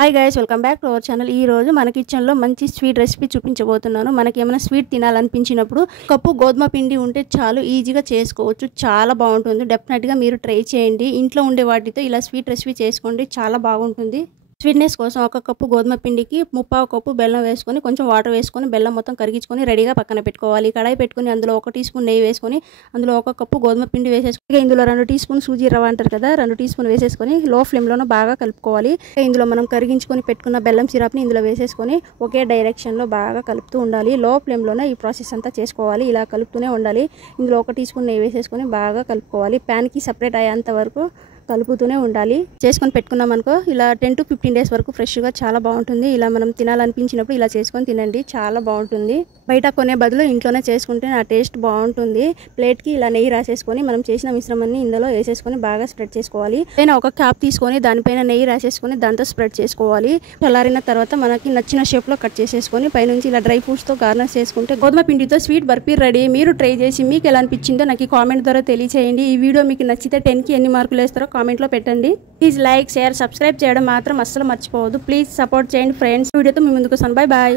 Hi guys, welcome back to our channel. ఈ రోజు మన కిచెన్లో మంచి స్వీట్ రెసిపీ చూపించబోతున్నాను. మనకి ఏమైనా స్వీట్ తినాలనిపించినప్పుడు కప్పు గోధుమ పిండి ఉంటే చాలు, ఈజీగా చేసుకోవచ్చు. చాలా బాగుంటుంది. డెఫినెట్గా మీరు ట్రై చేయండి. ఇంట్లో ఉండే వాటితో ఇలా స్వీట్ రెసిపీ చేసుకోండి, చాలా బాగుంటుంది. స్వీట్నెస్ కోసం ఒక కప్పు గోధుమ పిండికి 3/4 కప్పు బెల్లం వేసుకొని కొంచెం వాటర్ వేసుకొని బెల్లం మొత్తం కరిగించుకొని రెడీగా పక్కన పెట్టుకోవాలి. కడాయి పెట్టుకొని అందులో 1 టీ స్పూన్ నెయ్యి వేసుకొని అందులో 1 కప్పు గోధుమ పిండి వేసేసుకొని ఇందులో 2 టీ స్పూన్ సూజీ రవ్వ అంటారు కదా, 2 టీ స్పూన్ వేసేసుకొని లో ఫ్లేమ్లోనే బాగా కలుపుకోవాలి. ఇందులో మనం కరిగించుకొని పెట్టుకున్న బెల్లం సిరప్ని ఇందులో వేసేసుకొని ఒకే డైరెక్షన్లో బాగా కలుపుతూ ఉండాలి. లో ఫ్లేమ్లోనే ఈ ప్రాసెస్ అంతా చేసుకోవాలి. ఇలా కలుపుతూనే ఉండాలి. ఇందులో 1 టీ స్పూన్ నెయ్యి వేసేసుకొని బాగా కలుపుకోవాలి. ప్యాన్కి సపరేట్ అయ్యేంత వరకు కలుపుతూనే ఉండాలి. చేసుకొని పెట్టుకున్నాం అనుకో, ఇలా 10 to 15 డేస్ వరకు ఫ్రెష్గా చాలా బాగుంటుంది. ఇలా మనం తినాలనిపించినప్పుడు ఇలా చేసుకొని తినండి, చాలా బాగుంటుంది. బయట కొనే బదులు ఇంట్లోనే చేసుకుంటే నా టేస్ట్ బాగుంటుంది. ప్లేట్కి ఇలా నెయ్యి రాసేసుకొని మనం చేసిన మిశ్రమాన్ని ఇందులో వేసేసుకొని బాగా స్ప్రెడ్ చేసుకోవాలి. పైన ఒక క్యాప్ తీసుకొని దానిపైన నెయ్యి రాసేసుకొని దాంతో స్ప్రెడ్ చేసుకోవాలి. చల్లారిన తర్వాత మనకి నచ్చిన షేప్లో కట్ చేసేసుకొని పైనుంచి ఇలా డ్రై ఫ్రూట్స్తో గార్నిష్ చేసుకుంటే గోధుమ పిండితో స్వీట్ బర్ఫీ రెడీ. మీరు ట్రై చేసి మీకు ఎలా అనిపించిందో నాకు ఈ కామెంట్ ద్వారా తెలియచేయండి. ఈ వీడియో మీకు నచ్చితే 10కి ఎన్ని మార్కులు వేస్తారో కామెంట్లో పెట్టండి. ప్లీజ్ లైక్, షేర్, సబ్స్క్రైబ్ చేయడం మాత్రం అస్సలు మర్చిపోవద్దు. ప్లీజ్ సపోర్ట్ చేయండి ఫ్రెండ్స్. వీడియోతో మీ ముందుకు వస్తాను. Bye bye.